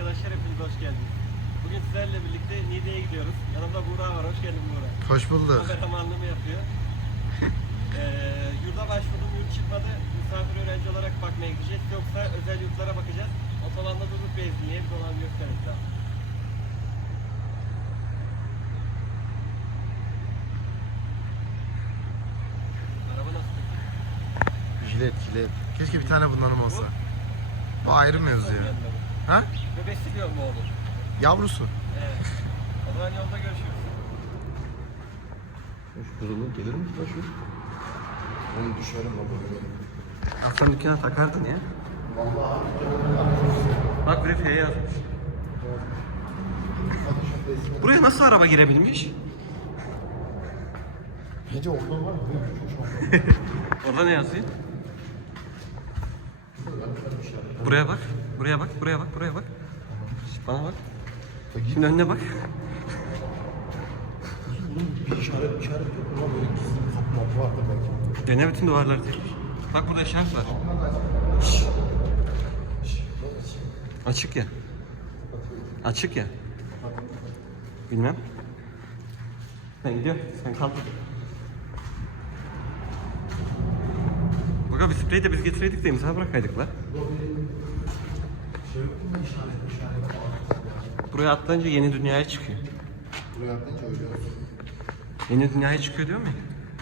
arkadaşlar hepiniz hoş geldiniz. Bugün sizlerle birlikte Niğde'ye gidiyoruz. Yanımda Buğra var. Hoş geldin Buğra. Hoş bulduk. Kameramanlığımı yapıyor. Ee, yurda başvurdum, yurt çıkmadı. Misafir öğrenci olarak bakmaya gideceğiz. Yoksa özel yurtlara bakacağız. Otobanda durduk bezdiği ev dolan gösteririz daha. Araba nasıl? Jilet jilet. Keşke bir tane bundan olsa. Bu ayrı mevzu ya. Ha? Ve besliyor mu oğlum? Yavrusu. Evet. O zaman yolda görüşürüz. Kuzulu gelir mi şu? Onu düşerim baba. Aslında dükkana takardın ya. Bak buraya F yazmış. Buraya nasıl araba girebilmiş? Gece okul var mı? Orada ne yazıyor? Buraya bak. Buraya bak. Buraya bak. Buraya bak. Bana bak. Şimdi önüne bak. Bir işaret işaret yok ama böyle gizli bir kapı mapı vardı belki. Dene bütün duvarları tek. Bak burada işaret var. Açık ya. Açık ya. Bilmem. Ben gidiyorum. Sen kal. Bak abi spreyi de biz getireydik de imza bırakaydık la. Buraya atlayınca yeni dünyaya çıkıyor. Buraya atlayınca olsun. Yeni dünyaya çıkıyor diyor mu?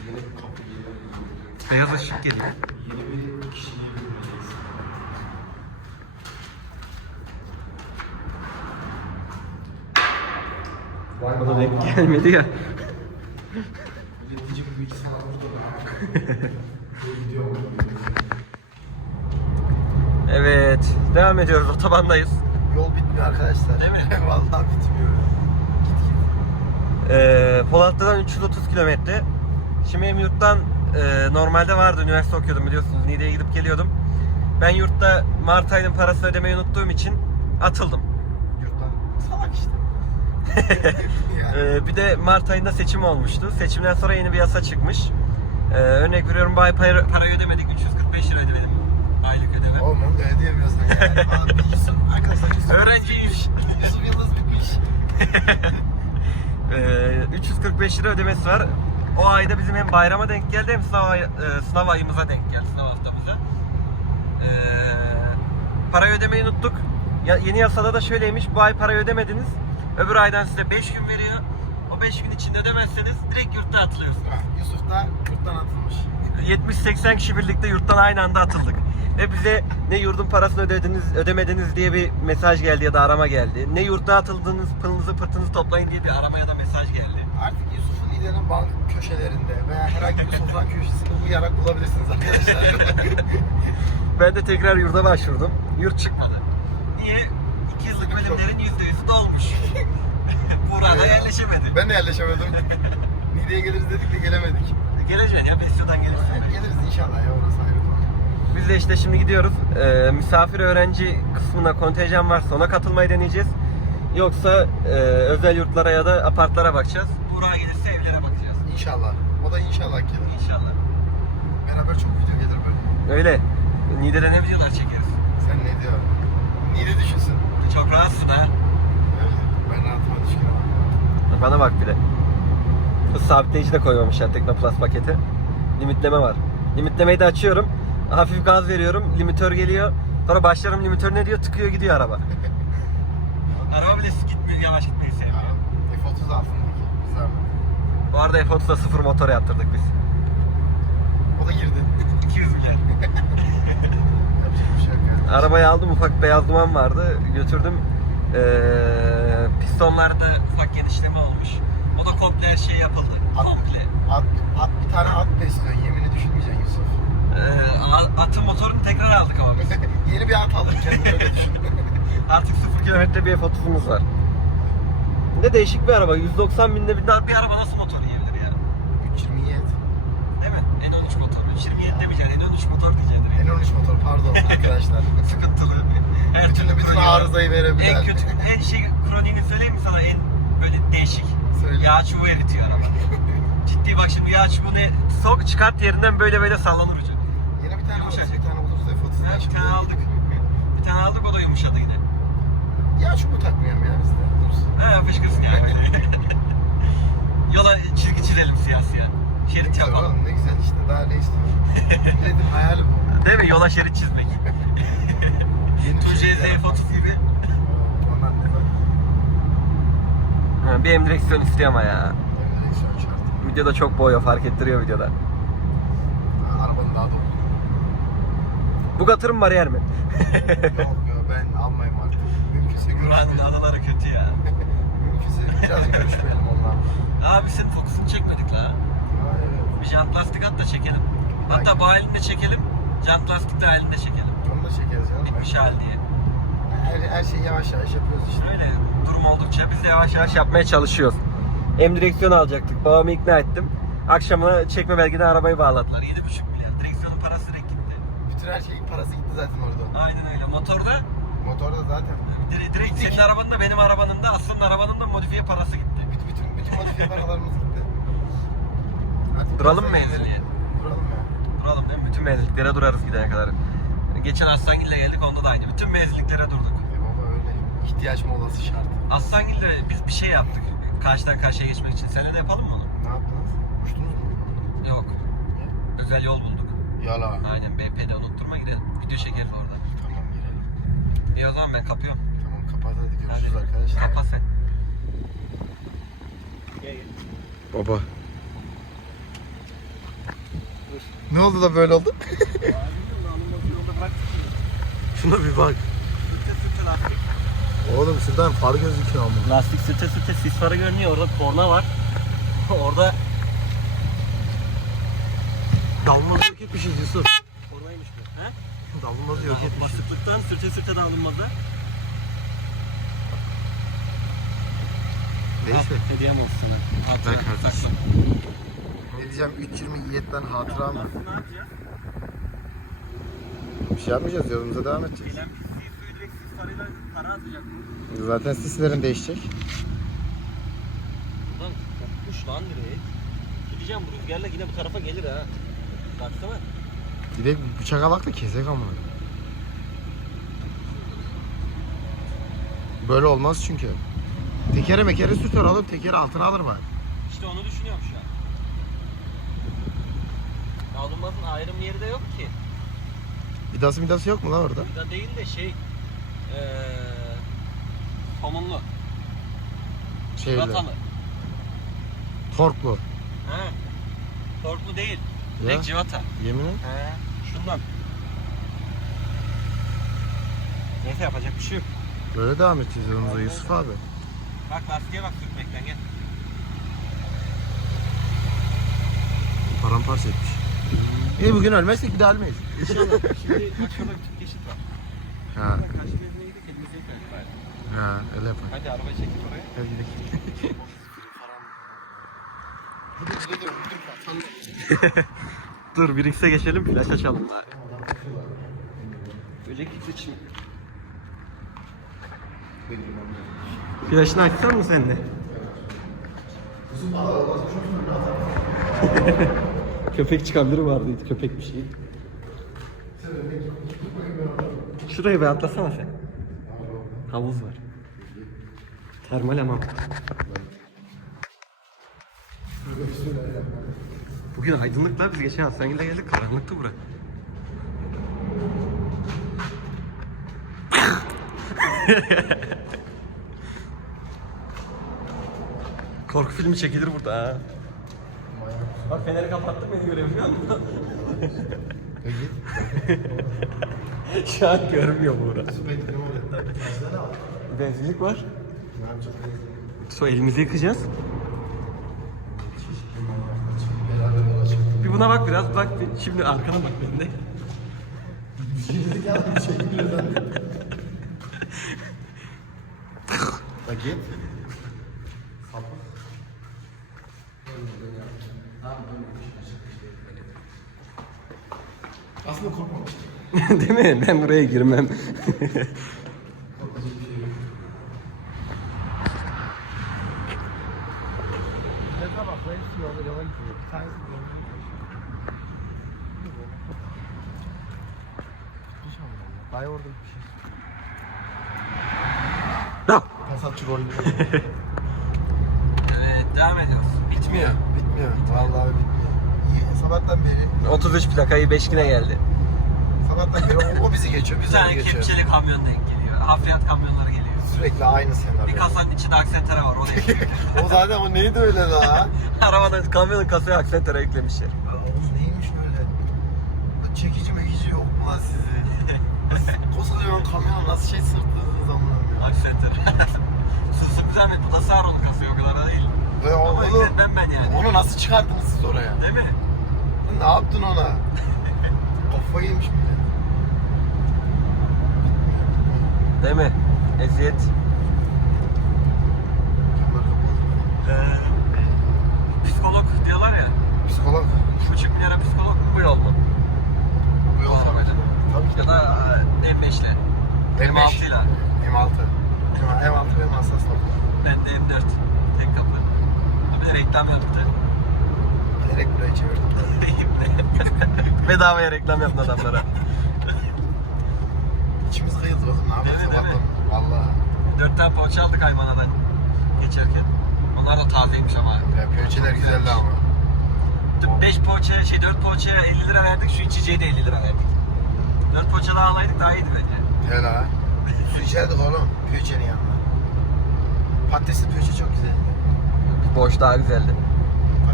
Yine bir kapı geliyor. Beyaz ışık geliyor. Yeni bir kişiyi. O da denk gelmedi ya. Üretici bir bilgisayar burada. Evet, devam ediyoruz. Otobandayız. Bitmiyor arkadaşlar. Değil mi? Vallahi bitmiyor. Git git. Ee, Polatlı'dan 330 kilometre. Şimdi benim yurttan e, normalde vardı. Üniversite okuyordum biliyorsunuz. Niğde'ye gidip geliyordum. Ben yurtta Mart ayının parasını ödemeyi unuttuğum için atıldım. Yurttan salak işte. Ee, bir de Mart ayında seçim olmuştu. Seçimden sonra yeni bir yasa çıkmış. Ee, örnek veriyorum bay para, parayı ödemedik. 345 lira ödemedim. Aylık ödeme. Oğlum onu da ödeyemiyorsun yani. Abi Yusuf, arkadaşlar Yusuf. Öğrenciymiş. Yusuf Yıldız bitmiş. Ee, 345 lira ödemesi var. O ayda bizim hem bayrama denk geldi hem sınav, ay- e, sınav ayımıza denk geldi, sınav haftamıza. Ee, parayı ödemeyi unuttuk. Ya, yeni yasada da şöyleymiş, bu ay parayı ödemediniz. Öbür aydan size 5 gün veriyor. O 5 gün içinde ödemezseniz direkt yurtta atılıyorsunuz. Yusuf da yurttan atılmış. 70-80 kişi birlikte yurttan aynı anda atıldık. Ve bize ne yurdun parasını ödediniz, ödemediniz diye bir mesaj geldi ya da arama geldi. Ne yurtta atıldığınız pılınızı pırtınızı toplayın diye bir arama ya da mesaj geldi. Artık Yusuf'un İde'nin bank köşelerinde veya herhangi bir sofra köşesinde uyuyarak bulabilirsiniz arkadaşlar. Ben de tekrar yurda başvurdum. Yurt çıkmadı. Niye? 2 yıllık bölümlerin %100'ü dolmuş. Burada yerleşemedi. ben de yerleşemedim. Niğde'ye geliriz dedik de gelemedik. Geleceksin ya Besyo'dan gelirsin. Yani geliriz inşallah ya. Biz de işte şimdi gidiyoruz. Ee, misafir öğrenci kısmına kontenjan varsa ona katılmayı deneyeceğiz. Yoksa e, özel yurtlara ya da apartlara bakacağız. Buğra gelirse evlere bakacağız. İnşallah. O da inşallah gelir. İnşallah. Beraber çok video gelir böyle. Öyle. Niğde'de ne videolar çekeriz? Sen ne diyorsun? Niğde düşünsün. Çok rahatsın ha. Öyle. Ben rahatıma düşkünüm. Bana bak bir de. Hız sabitleyici de koymamışlar Teknoplus paketi. Limitleme var. Limitlemeyi de açıyorum. Hafif gaz veriyorum. Limitör geliyor. Sonra başlarım limitör ne diyor? Tıkıyor gidiyor araba. araba bile gitmiyor, yavaş gitmeyi sevmiyor. F30 altındaki. Güzel. Bu arada F30'da sıfır motor yaptırdık biz. O da girdi. 200 milyar. Şey yani. Arabayı aldım ufak beyaz duman vardı. Götürdüm. Ee, pistonlarda ufak genişleme olmuş. O da komple her şey yapıldı. Komple. At, at bir tane at besliyor. Yemini düşünmeyeceksin Yusuf. Ee, atın motorunu tekrar aldık ama biz. Yeni bir at aldık öyle düşün. Artık 0 kilometre bir F30'umuz var. Ne değişik bir araba. 190 binde bir, bir araba nasıl motor yiyebilir ya? 327. Değil mi? N13 motor. 327 demeyeceksin. N13 motor diyeceksin. N13 motor pardon arkadaşlar. Sıkıntılı. Her bütün bütün kroniği- arızayı verebilen. En kötü, en şey kroniğini söyleyeyim mi sana? En böyle değişik. Söyle. Yağ çubuğu eritiyor araba. Ciddi bak şimdi yağ çubuğunu sok çıkart yerinden böyle böyle sallanır ucu. Tane Yumuşacık. bir tane buluruz F30'dan. Ha, bir tane aldık. Bir tane aldık o da yumuşadı yine. Ya çubuğu takmayalım ya biz de. Dursun. Ha fışkırsın ya. Yola çizgi çizelim siyah siyah. Şerit Ne yapalım. oğlum, ne güzel işte daha ne istiyorsun? Milletin hayali bu. Değil mi? Yola şerit çizmek. Tuğçe Z fotosu gibi. Onlar ne var? Ha, bir em direksiyon istiyor ama ya. Videoda çok boğuyor fark ettiriyor videoda. Ha, Arabanın daha dolu. Bu katırın bariyer mi? yok yok ben almayayım artık. Mümkünse Buranın görüşmeyelim. adaları kötü ya. Mümkünse biraz görüşmeyelim onlarla. Abi senin fokusunu çekmedik la. Evet. Bir jant lastik at da çekelim. Hatta bu halinde çekelim. Jant lastik de halinde çekelim. Onu da çekeriz canım. Bitmiş hal diye. Her, her şeyi yavaş yavaş yapıyoruz işte. Öyle durum oldukça biz de yavaş yavaş yapmaya çalışıyoruz. Hem direksiyon alacaktık. Babamı ikna ettim. Akşama çekme belgeden arabayı bağladılar. 7,5 milyar. Direksiyonun parası direkt gitti. Bütün her gitti zaten orada. Aynen öyle. Motorda Motorda zaten. dire- direkt senin arabanın da benim arabanın da Aslı'nın arabanın da modifiye parası gitti. Bütün bütün, bütün modifiye paralarımız gitti. Hadi Duralım mı menziliye? Duralım ya. Duralım değil mi? Bütün menzilliklere durarız gidene kadar. Geçen Aslangil'le geldik onda da aynı. Bütün menzilliklere durduk. E baba öyle. İhtiyaç molası şart. Aslangil'de biz bir şey yaptık. Karşıdan karşıya geçmek için. Seninle de yapalım mı onu? Ne yaptınız? Uçtunuz mu? Yok. Özel yol bulduk. Yala. Aynen BP'de unutturma gidelim. Video çekeriz orada. Tamam girelim. İyi o zaman ben kapıyorum. Tamam kapat hadi görüşürüz Hadi. arkadaşlar. Kapat sen. Baba. Ne oldu da böyle oldu? Şuna bir bak. Oğlum şuradan far gözüküyor ama. Lastik sürte sürte sis farı görünüyor. Orada korna var. Orada Dalmazı yok etmişiz Yusuf. kornaymış bu. He? Dalmazı yok. Basıklıktan sürte sürte dalınmadı. Neyse. Hediyem olsun. Hatıra. Ver kardeşim. Ne diyeceğim 3.20 yiyetten hatıra mı? Bir şey yapmayacağız yolumuza devam edeceğiz. Gelen pisliği suyu direkt para bu. Zaten sislerin değişecek. Ulan kopmuş lan direkt. Gideceğim bu rüzgarla yine bu tarafa gelir ha. Baksana. De bıçak alakla kesek ama. Böyle olmaz çünkü. Tekere mekere sürter oğlum tekeri altına alır bari. İşte onu düşünüyorum şu an. Kaldırmasın ayrım yeri de yok ki. Vidası midası yok mu lan orada? Burada değil de şey... Eee... Somunlu. Şeyle. Vatalı. Torklu. Ha. Torklu değil. Ya. Direkt civata. Yemin et. He. Şundan. Neyse yapacak bir şey yok. Böyle devam edeceğiz yolumuza Yusuf abi. Bak lastiğe bak sürtmekten gel. Paramparça etmiş. İyi bugün ölmezsek bir daha ölmeyiz. Şimdi aşağıda bir tüp geçit var. Ha, Karşı bezine gidip elimizi yıkayalım bari. ha öyle yapalım. Hadi araba çekip oraya. Hadi gidelim. Dur bir geçelim flash açalım bari. Böcek X için. Flash'ını açsan mı sen de? Köpek çıkabilir vardı köpek bir şey. Şuraya bir atlasana sen. Havuz var. Termal hamam. Bugün aydınlık la biz geçen Hasangil'e geldik karanlıktı bura. Korku filmi çekilir burada ha. Bak feneri kapattım beni göremiyor musun? Şu an görmüyor bura. Benzinlik var. Sonra elimizi yıkayacağız. Bir buna bak biraz bak bir- şimdi arkana bak ben de. Bak git. Aslında korkmamıştım. Değil mi? Ben buraya girmem. Yolda Bay orada bir şey. Pasatçı rolü. Evet devam ediyoruz. Bitmiyor. Bitmiyor. Vallahi bitmiyor. İyi, sabahtan beri 33 plakayı 5 güne geldi. sabahtan beri o, o bizi geçiyor, Bir biz onu tane geçiyoruz. kepçeli kamyon denk geliyor. Hafriyat kamyonları geliyor. Sürekli aynı senaryo. Bir kasanın içinde aksentere var. O geliyor. o zaten o neydi öyle la? Arabanın kamyonun kasaya aksentere eklemişler. Ya neymiş böyle? Çekici mekici yok mu lan sizi? Koskocaman kamyon nasıl şey sırtladınız amına Aksentere. Susu güzel mi? Bu da Saron'un kasıyor o kadar da değil. Ve o, Ama onu, ben ben yani. onu nasıl çıkardınız siz oraya? Değil mi? Ne yaptın ona? Kafayı yemiş millet. Değil mi? Eziyet. Kapalı. Psikolog diyorlar ya. Psikolog. Üç buçuk milyara psikolog mu bu yol mu? Bu yol tabii. Tabii ki Ya da e, M5'le. M5. M6'yla. M6. M6 benim hassas noktam. Ben de M4. Tek kapı. Bir de reklam yaptı. Bilerek buraya çevirdim. Bedavaya reklam yaptı adamlara. İçimiz kıyıldı oğlum. Ne mi? sabahtan? Valla. Dört tane poğaça aldık Aymana'dan geçerken. Onlar da tazeymiş ama. Ya pöçeler güzeldi ama. 5 poğaça, şey 4 poğaçaya 50 lira verdik, şu içeceğe de 50 lira verdik. 4 poğaça daha alaydık daha iyiydi bence. Ha. Su içerdik oğlum. Pöçenin yanında. Patatesli pöçe çok güzeldi. Boş daha güzeldi.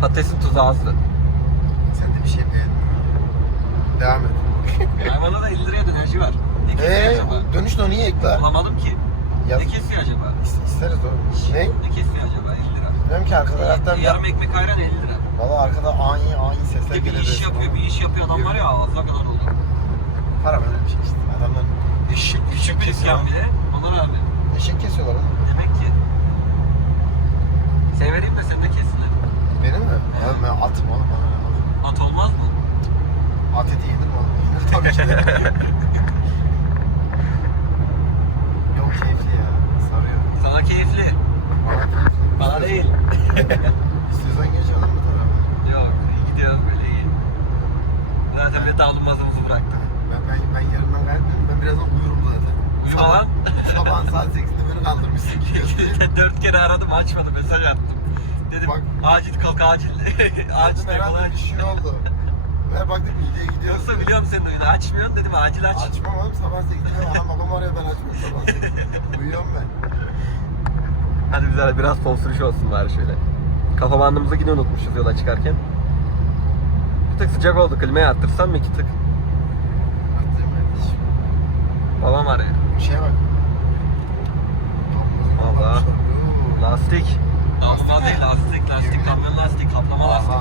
Patatesin tuzu azdı. Sen de bir şey beğendin mi? Devam et. Aymana'da da 50 liraya dönerci var. Ne kesiyor Eee acaba? dönüşte onu niye ekler? Bulamadım ki. Yaz- Ne kesiyor acaba? İs- İsteriz oğlum. Ne? Ne kesiyor acaba 50 lira? Bilmiyorum ki arka taraftan bir... Yarım ekmek ayran 50 lira. Valla arkada ani ani Bir sesler de bir gelir. iş yapıyor, bir iş yapıyor adam var ya ağzına kadar oldu. Para böyle bir şey işte. Adamlar eşek, bir isyan bile. Ona rağmen. Eşek kesiyorlar oğlum. Demek ki. Sen vereyim de sen de kesinler. Benim mi? Oğlum ben atım oğlum bana. At olmaz mı? At eti yenir mi oğlum? Yenir tabii ki. Yok keyifli ya. Sarıyor. Sana keyifli. Bana keyifli. Bana değil. İstiyorsan geç alın bu tarafa. Yok iyi gidiyoruz böyle iyi. Zaten bir davlumbazımızı bıraktık. Ben, ben, ben yarından kaybetmiyorum. Ben birazdan uyurum zaten. Uyuma Sabah- lan. Sabahın saat 8'de beni kaldırmışsın gidiyorsun. Dört kere aradım açmadı mesaj attım. Dedim Bak. acil kalk acil. acil Acil herhalde bir şey oldu. Ben baktım mideye gidiyorsun. Yoksa biliyorum senin oyunu açmıyorsun dedim acil aç. Açmam oğlum sabah 8'de anam babam arıyor ben açmıyorum sabah 8'de. Uyuyorum ben. Hadi bize biraz sol sürüş olsun bari şöyle. Kafa bandımızı yine unutmuşuz yola çıkarken. Bir tık sıcak oldu klimayı arttırsam mı iki tık? Attırım kardeşim. Babam arıyor. Bir şeye bak. Allah. Lastik. Lastik mi? değil lastik lastik kamyon lastik kaplama lastik.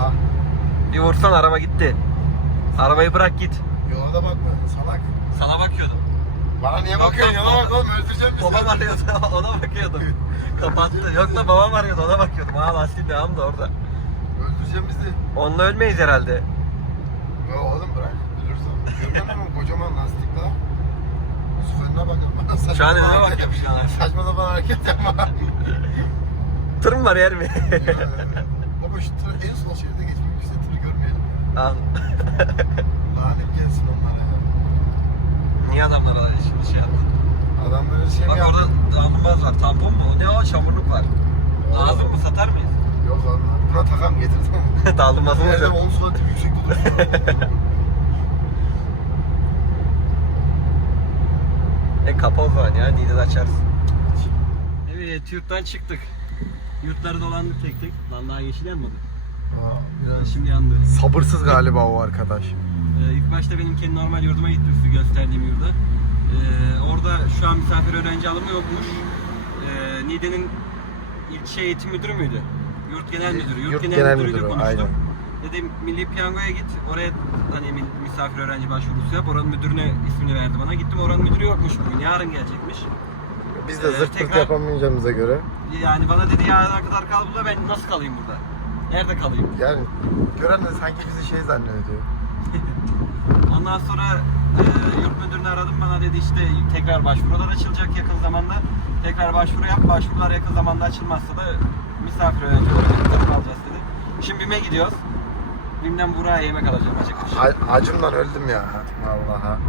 Bir vursan araba gitti. Arabayı bırak git. Yola da bakma salak. Sana bakıyordum. Bana niye bakıyorsun? yok, Yola yok. bak oğlum öldüreceğim bizi. Babam arıyordu ona bakıyordum. Kapattı. Yok da babam arıyordu ona bakıyordum. Ha lastiğin devamı da orada. Öldüreceğim bizi. Onunla ölmeyiz herhalde. Ya oğlum bırak. Ölürsün. Görmüyor musun kocaman lastik la? Önüne bakın. Saçma Şu an önüne hareket- bakıyorum şu an. Saçma sapan hareket yapma. Tır mı var yer mi? Baba şu tır en sol şeride geçmek işte tır görmeyelim. Al. Lanet gelsin onlara ya. Niye adamlara şimdi şey yaptın? Adamların şey mi Bak yaptı? orada damlumaz var. Tampon mu? O ne o? Çamurluk var. Lazım mı? Satar mıyız? Yok lan. Buna takam getirdim. Dağılmazımız Nerede yok. 10 santim yüksekte. E kapa o zaman ya. Niğde'de açarsın. Evet yurttan çıktık. Yurtları dolandık tek tek. Lan daha yeşil yanmadı. Biraz Şimdi yandı. sabırsız galiba o arkadaş. Ee, ilk başta benim kendi normal yurduma gittim size gösterdiğim yurda. Ee, orada şu an misafir öğrenci alımı yokmuş. Ee, Niğde'nin ilçe eğitim müdürü müydü? Yurt genel müdürü. Yurt, Yurt genel, genel müdürüyle müdürü, konuştum. aynen. Dedim milli piyangoya git. Oraya hani mi- misafir öğrenci başvurusu yap. Oranın müdürüne ismini verdi bana. Gittim oranın müdürü yokmuş bugün. Yarın gelecekmiş. Biz Ee, de zırt pırt tekrar- yapamayacağımıza göre. Yani bana dedi yarına kadar kal burada. Ben nasıl kalayım burada? Nerede kalayım? Yani gören de sanki bizi şey zannediyor. Ondan sonra e, yurt müdürünü aradım bana dedi işte tekrar başvurular açılacak yakın zamanda. Tekrar başvuru yap. Başvurular yakın zamanda açılmazsa da misafir öğrenci olarak kalıp alacağız dedi. Şimdi BİM'e gidiyoruz. BİM'den Burak'a yemek alacağım acıkmış. A- acımdan öldüm ya. Vallahi.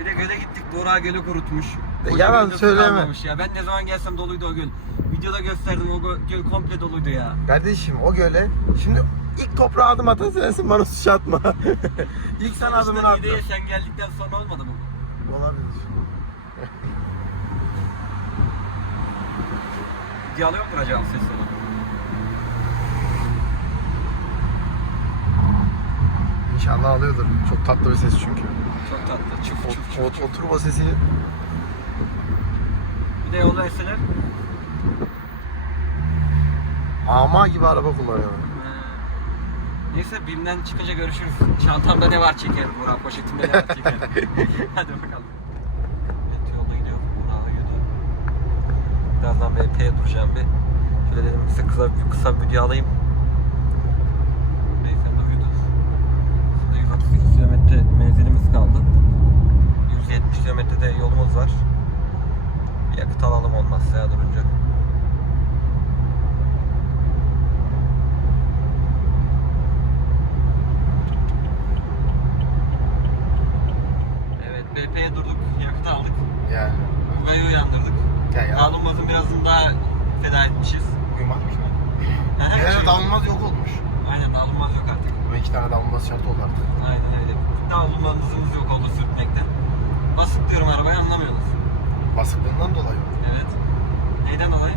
Bir de göle gittik. Burak gölü kurutmuş. O Yalan gölün de su söyleme. kalmamış Ya. Ben ne zaman gelsem doluydu o göl. Videoda gösterdim o gö- göl komple doluydu ya. Kardeşim o göle şimdi ilk toprağa adım atan sensin bana suç atma. ilk sen adımını Sonuçta attın. Niğde'ye sen geldikten sonra olmadı mı? bu? Olabilir. Video alıyor mudur acaba ses sonu? İnşallah alıyordur. Çok tatlı bir ses çünkü. Çok tatlı. Çuf O, çuf çuf. o, o turbo sesi Bir de yolda etseler. ama gibi araba kullanıyor. Ee, Neyse BİM'den çıkınca görüşürüz. Çantamda ne var çekerim. Burak poşetimde ne var çekerim. Hadi bakalım. Evet yolda gidiyor. Burak'a gidiyor. Birazdan BP'ye duracağım bir. Şöyle dedim size kısa, kısa bir video alayım. Beyefendi uyudu. Şimdi 138 kilometre menzilimiz kaldı. 170 kilometrede yolumuz var. Yakıt alalım olmazsa ya durunca. Evet BP'ye durduk. Yakıt aldık. Yani. Ugay'ı uyandırdık. Ya ya. Dağılmazın birazını daha feda etmişiz. Ben. Her Genelde şey- davulmaz yok olmuş. Aynen dağılmaz yok artık. Ve iki tane davulmaz şart oldu artık. Aynen öyle. Dağılmazımız yok oldu sürtmekten. Basık diyorum arabayı anlamıyorsunuz. Basıklığından dolayı. Evet. Neyden dolayı?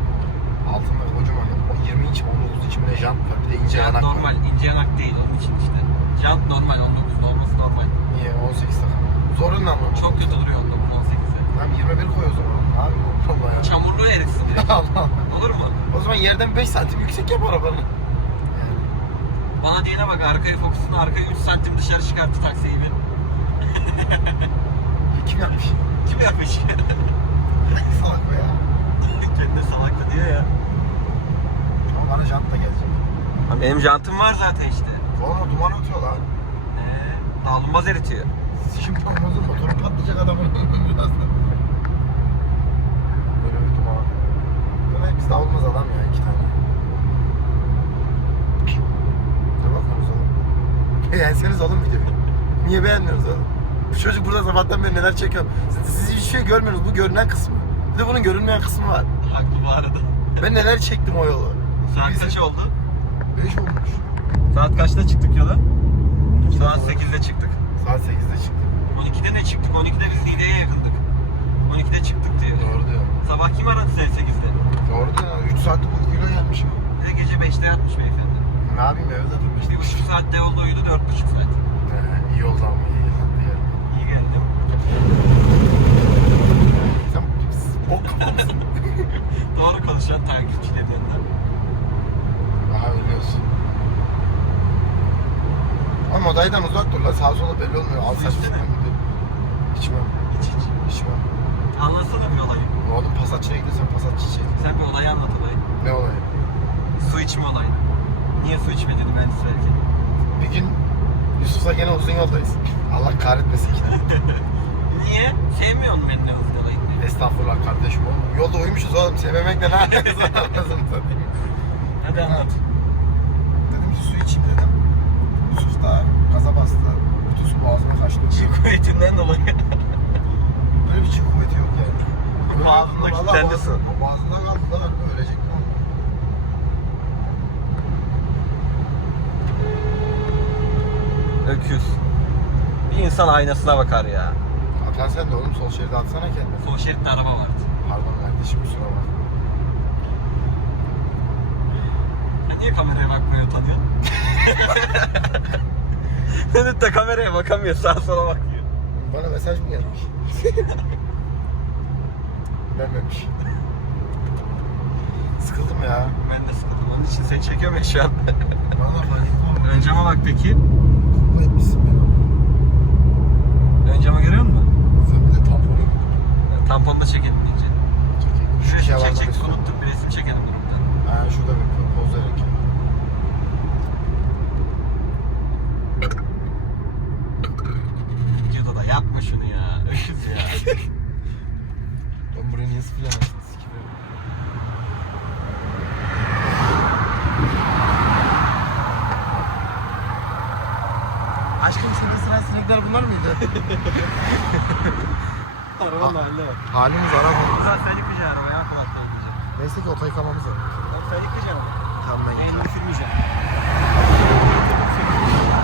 Altında kocaman o 20 inç 19 inç mi ne jant var bir de ince Jant yanak var. normal, ince yanak değil onun için işte. Jant normal 19 olması normal. Niye 18 takım? Zorundan mı? Çok kötü duruyor 19 18'e. Tamam 21 koy o zaman. Abi Allah ya. Çamurlu eritsin direkt. Allah. Olur mu? O zaman yerden 5 santim yüksek yap arabanı. Bana diyene bak arkaya fokusunu arkaya 3 santim dışarı çıkarttı taksiyi bin. Kim yapmış? Kim yapmış? Salak be ya. Kendine salaklı diyor ya. Ama bana jant da gelecek. Benim jantım var zaten işte. Oğlum duman atıyor lan. Ee, dağılmaz eritiyor. Şimdi olmazın motoru patlayacak adamın birazdan. Böyle bir duman. Demek bizde olmaz adam ya iki tane. Ne bakıyorsunuz oğlum? Beğenseniz oğlum videoyu. Niye beğenmiyorsunuz oğlum? Bu çocuk burada sabahtan beri neler çekiyor. Siz, siz hiçbir şey görmüyorsunuz. Bu görünen kısmı. Bir de bunun görünmeyen kısmı var. Haklı bu arada. Ben neler çektim o yolu. Saat kaç oldu? 5 olmuş. Saat kaçta çıktık yola? Saat 8'de çıktık. Saat 8'de çıktım. 12'de ne çıktık? 12'de biz Niğde'ye yakındık. 12'de çıktık diyor. Doğru diyor. Sabah kim aradı seni 8'de? Doğru diyor. 3 saatlik uykuyla gelmişim. Bir de gece 5'te yatmış beyefendi. Ne yapayım evde durmuş. Bir buçuk saatte yolda uyudu, dört buçuk saat. Ee, iyi oldu ama iyi geldi. İyi geldim. Sen bok kafa mısın? Doğru konuşan takipçilerinden. Aha ölüyorsun. Ama odaydan uzak dur lan sağa sola belli olmuyor. Al saç İçti mi? İçmem. Hiç hiç. İçmem. Anlatsana bir olayı. Oğlum pasatçıya gidiyorsan pasatçı çek. Sen bir olayı anlat olayı. Ne olayı? Su içme olayını. Niye su içme dedi ben söylerken. Bir gün Yusuf'la gene uzun yoldayız. Allah kahretmesin ki. Niye? Sevmiyor musun benimle uzun gitmeyi? Estağfurullah kardeşim oğlum. Yolda uyumuşuz oğlum. Sevmemekle ne alakası var anasını satayım. Hadi anlat. Dedim ki su içeyim dedim. Yusuf da gaza bastı. Bütün su boğazıma kaçtı. Çiğ kuvvetinden dolayı. Böyle bir çiğ kuvveti yok yani. Boğazında kilitlendisin. boğazında- kaldı da ölecektim ama. Öküz. Bir insan aynasına bakar ya. Atan sen de oğlum sol şeride atsana kendini. Sol şeritte araba vardı. Pardon kardeşim kusura bakma. Niye kameraya bakmaya utanıyorsun? Henüz de kameraya bakamıyor sağa sola bakıyor. Bana mesaj mı gelmiş? Gelmemiş. Sıkıldım ya. Ben de sıkıldım onun için seni çekiyorum ya şu an. Vallahi panik Ön cama bak peki. Bu etmişsin beni. Ön cama görüyor musun? Sen bir de tamponu Tamponda çekelim iyice. çekeyim. Şu yalandan çekecektik üstüne. unuttuk bir resim çekelim durumda. Ha şurada bir poz verirken. Videoda da yapma şunu ya. Öküz ya. Ben buraya niye sıfır Aşkım şimdi sıra sinekler bunlar mıydı? Arabanın haline bak. Halimiz araba. Ulan sen yıkayacaksın arabayı ha kulakta olmayacak. Neyse ki ota yıkamamız var. Bak sen yıkayacaksın ama. Tamam ben Elini yıkarım. sürmeyeceksin.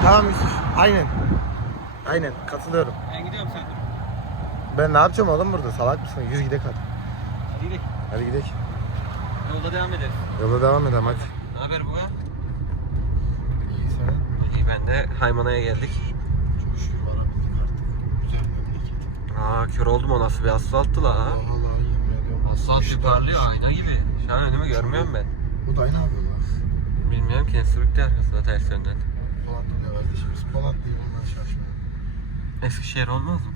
Tamam Yusuf. Aynen. Aynen katılıyorum. Ben gidiyorum sen dur. Ben ne yapacağım oğlum burada? Salak mısın? Yürü gidelim hadi. Hadi gidelim. Hadi gidelim. Yolda devam ederiz. Yola devam edelim hadi. Ne haber baba? Ben de Haymana'ya geldik. Çok şükür varabildik artık. Güzel memleket. Aa kör oldum o nasıl bir asfalttı la ha. Vallahi yemin ediyorum. Asfalt parlıyor ayna gibi. Şu an önümü görmüyorum ben. Bu da ne yapıyor lan? Bilmiyorum ki sürüktü arkasında ters yönden. Polat diyor kardeşimiz. Polat diye bundan şaşmıyor. Eskişehir olmaz mı?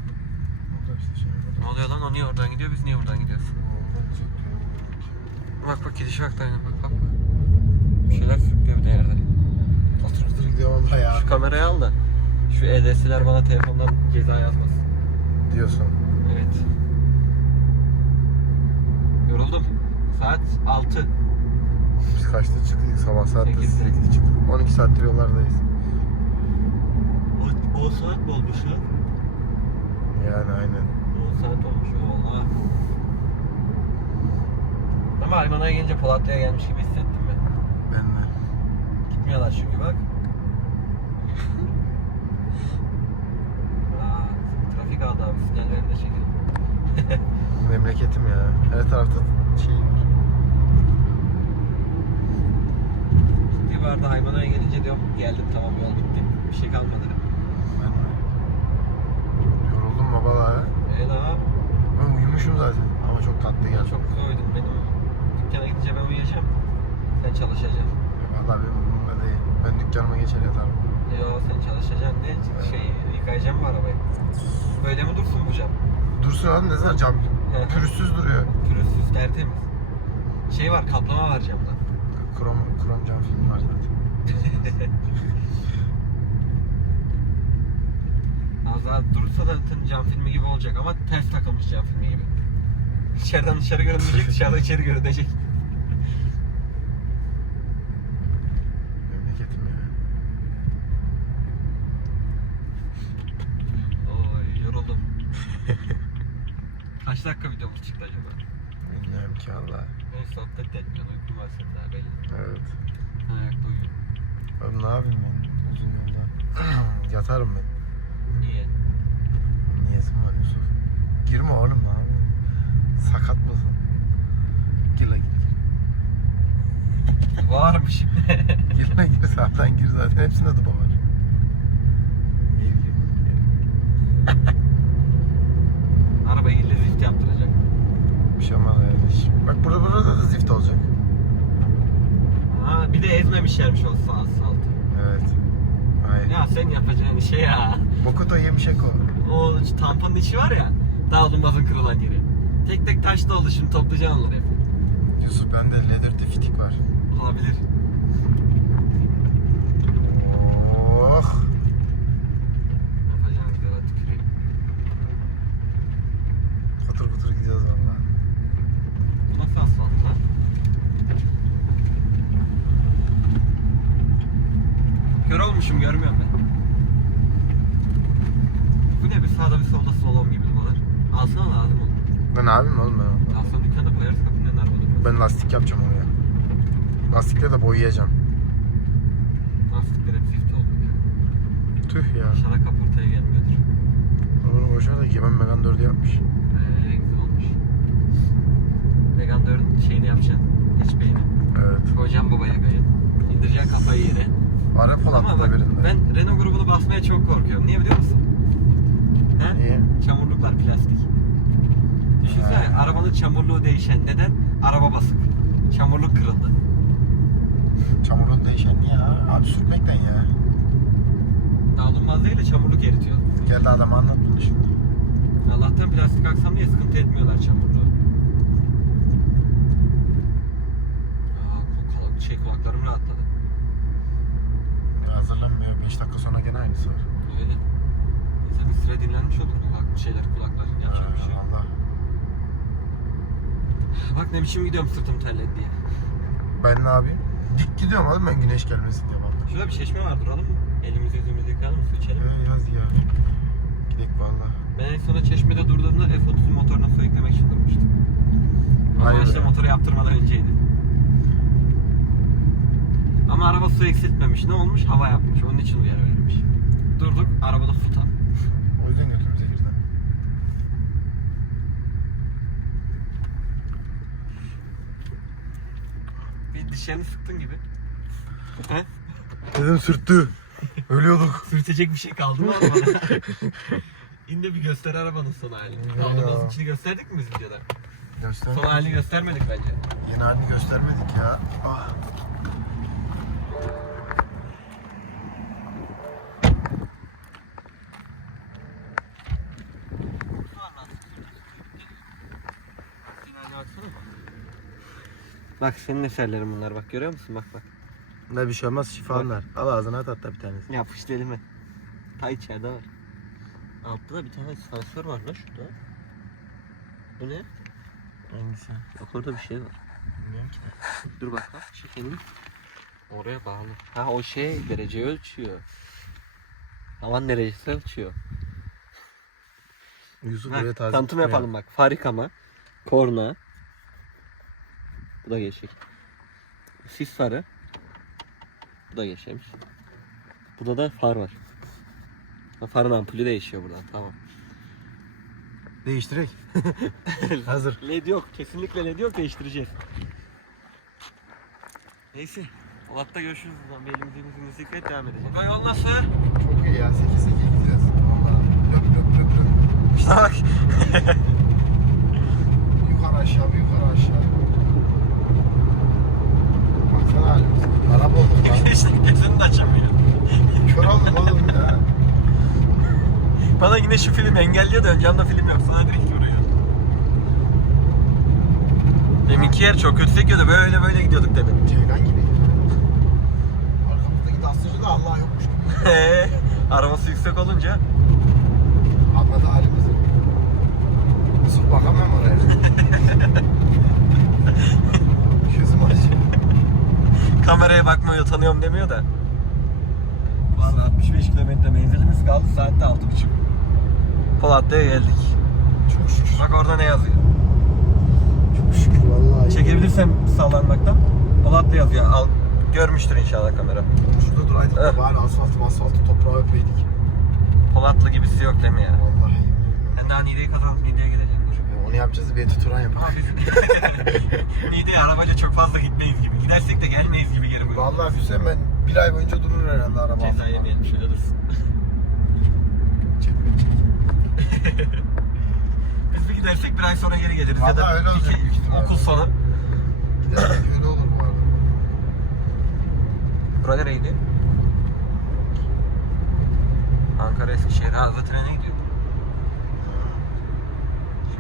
Burada işte şey. Ne oluyor lan o niye oradan gidiyor biz niye buradan gidiyoruz? Ondan. Bak bak gidiş bak da aynen bak bak. Bir şeyler sürüklüyor bir de yerde. Gidiyor vallahi ya. Şu kamerayı al da şu EDS'ler bana telefondan ceza yazmasın. Diyorsun. Evet. Yoruldum. Saat 6. Biz kaçta çıktık? Sabah saatte Sekizde. 8'de çıktık. 12 saattir yollardayız. O, o saat mi olmuş ya? Yani aynen. 10 saat olmuş valla. Ama Aymana'ya gelince Polatlı'ya gelmiş gibi hissettim ben. Ben de. Gitmiyorlar çünkü bak. Aa, adı abi sinyallerini de çekelim. Memleketim ya. Her tarafta şey var. Ciddi vardı Aymana'ya gelince diyorum geldim tamam yol bitti. Bir şey kalmadı. Ben. Yoruldum babalar. Evet abi. Ben uyumuşum zaten. Ama çok tatlı geldi. Çok uyudum. Benim dükkana gidince ben uyuyacağım. Sen çalışacaksın. Vallahi benim umurumda değil. Ben dükkanıma geçer yatarım. Yo sen çalışacaksın ne? Şey yıkayacağım mı arabayı? Böyle mi dursun bu cam? Dursun oğlum ne zaman cam pürüzsüz duruyor. Pürüzsüz tertemiz. Şey var kaplama var camda. Krom, krom cam filmi var zaten. Az daha durursa da zaten cam filmi gibi olacak ama ters takılmış cam filmi gibi. İçeriden dışarı görünmeyecek, dışarıdan içeri görünecek. Memleketim ya. Oy yoruldum. Kaç dakika videomuz çıktı acaba? Bilmiyorum ki Allah. Ben sohbet de etmiyorum, uykum var senin daha belli. Evet. Ayakta uyuyorum. Oğlum ne yapayım ben yolda? Yatarım ben. Niye? Niyetim var Yusuf. Girme oğlum ne yapayım? Sakat mısın? Gir lan gir. Varmış. Gir lan gir sağdan gir zaten hepsinde duba var. Gir gir. Arabayı ille zift yaptıracak. Bir şey olmaz kardeş. Bak burada burada da zift olacak. Ha, bir de ezmemişlermiş o sağ asfaltı. Ya sen yapacağın şey ya. Bokuto yemişek o. O tamponun içi var ya. Davlumbazın kırılan yeri. Tek tek taş doldu şimdi toplayacaksın onları hep. Yusuf bende leather fitik var. Olabilir. Oh. Yapacağın güzel tüküreyim. Patır patır gideceğiz valla. Bu nasıl asfalt lan? Olmuşum görmüyorum ben. Bu ne bir sağda bir solda slalom gibi duvarlar. Alsana lazım olur. Ben abim oğlum ben. o. Alsana dükkanda koyarız kapının önüne araba durmaz. Ben lastik yapacağım oraya. Lastikle de boyayacağım. Lastikler hep zift oldu ya. Tüh ya. İnşallah kaportaya gelmiyordur. Onu boşver de ki ben Megan 4'ü yapmış. Ee, güzel olmuş. Vegan 4'ün şeyini yapacaksın. Hiç beğeni. Evet. Koyacağım babaya kayın. İndireceksin kafayı yere. Arap Ama Polat'ta bak da birinde. ben Renault grubunu basmaya çok korkuyorum. Niye biliyor musun? He? Niye? Çamurluklar plastik. Düşünsene Ha. arabanın çamurluğu değişen. Neden? Araba basık. Çamurluk kırıldı. Çamurun değişen niye ya? Abi sürtmekten ya. Değil de çamurluk eritiyor. Geldi adam anlat bunu şimdi. Allah'tan plastik aksam diye sıkıntı etmiyorlar çamurluğu. Aa, kol- şey kulaklarım rahatladı. Hazırlanmıyor. 5 dakika sonra gene aynısı var. Öyle. İnsan bir süre dinlenmiş olur kulak şeyler kulaklar. Yapacak bir şey yok. Allah. Bak ne biçim gidiyorum sırtım terledi diye. Ben ne yapayım? Dik gidiyorum oğlum ben güneş gelmesin diye vallahi. Şurada bir çeşme var duralım mı? Elimizi yüzümüzü yıkayalım su içelim? Ya yaz ya. Gidek valla. Ben en sonra çeşmede durduğumda F30'un motoruna su eklemek için durmuştum. Ama Hayır işte motoru yaptırmadan önceydi. Ama araba su eksiltmemiş. Ne olmuş? Hava yapmış. Onun için uyarı verilmiş. Durduk. Arabada su tam. O yüzden götürdüm Tekirdağ. Bir dişlerini sıktın gibi. He? Dedim sürttü. Ölüyorduk. Sürtecek bir şey kaldı mı arabada? İndi bir göster arabanın son halini. Ya. İçini gösterdik mi biz videoda? Göstermedik. Son halini göstermedik bence. Yeni halini göstermedik ya. Ah. Bak senin eserlerin bunlar bak görüyor musun bak bak. Ne bir şey olmaz şifa ver. Al ağzına at hatta bir tanesi. Yapıştı elime. Ta içeride var. Altta da bir tane sensör var lan şurada. Bu ne? Hangisi? Bak orada bir şey var. Bilmiyorum ki. Dur bak bak çekelim. Oraya bağlı. Ha o şey dereceyi ölçüyor. Havan derecesi ölçüyor. Yusuf Ha, taze tanıtım yapalım bak. Farikama, korna. Bu da geçik. Sis farı. Bu da geçemiş. Burada da far var. Ha, Farın ampulü değişiyor buradan. Tamam. Değiştirek. Hazır. LED yok. Kesinlikle LED yok. Değiştireceğiz. Neyse. Polat'ta görüşürüz. o zaman. Bir elimizi yüzümüzü yıkayıp devam edeceğiz. Baba yol nasıl? Çok iyi ya. 8 8 gideceğiz. Valla. Löp löp löp löp. Bak. Yukarı aşağı bir yukarı aşağı. Halimiz. Araba olduk lan. işte gözünü de açamıyor. Kör olduk oğlum ya. Bana yine şu film engelliyor da ön camda film yok. Sana direkt vuruyor. Deminki yer çok kötü sekiyordu. Böyle böyle gidiyorduk demin. Ceylan gibi. Arkamızdaki dastacı da Allah yokmuş gibi. Arabası yüksek olunca Anladı halimizi. Yusuf bakamam oraya. kameraya bakmaya utanıyorum demiyor da. Var 65 kilometre menzilimiz kaldı. Saatte 6.30. Polatlı'ya geldik. Çok şükür. Bak orada ne yazıyor. Çok şükür vallahi. Çekebilirsem sağlanmaktan. Polatlı yazıyor. Al, görmüştür inşallah kamera. Şurada duraydık da bari asfaltı asfaltı toprağı öpeydik. Polatlı gibisi yok değil mi ya? Vallahi. Sen daha Niğde'yi kazanıp Niğde'ye. Onu yapacağız bir eti turan yapalım. Niğde'ye arabayla çok fazla gitmeyiz gibi. Gidersek de gelmeyiz gibi geri buraya. Vallahi Hüseyin ben bir ay boyunca durur herhalde araba. Ceza altında. yemeyelim şöyle dursun. Biz bir gidersek bir ay sonra geri geliriz. ya Vallahi da öyle olacak iki- büyük ihtimalle. okul sonu. Gidersek öyle olur bu arada. Bura nereydi? Ankara Eskişehir. Ha hızlı trene gidiyor.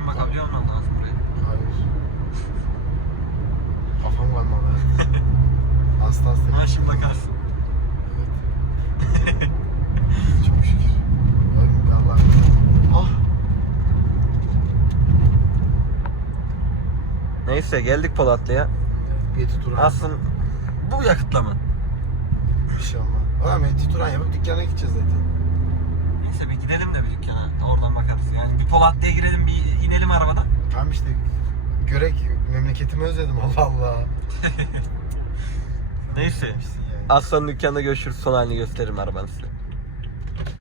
Şimdi bakabiliyor olmam lazım buraya. Hayır. Kafam kalmadı. hasta hasta. Ama şimdi bakarsın. Evet. Çok şükür. Ay, Allah. Ah. Neyse geldik Polatlı'ya. Bir eti turan. Aslında bu yakıtla mı? İnşallah. Oğlum eti turan yapıp dükkana gideceğiz zaten. Neyse bir gidelim de bir dükkana. Oradan bakarız. Yani bir Polatlı'ya girelim bir inelim arabadan. Tamam işte. Görek memleketimi özledim Allah Allah. Neyse. Sonra dükkanda görüşürüz. Son halini gösteririm arabanın size.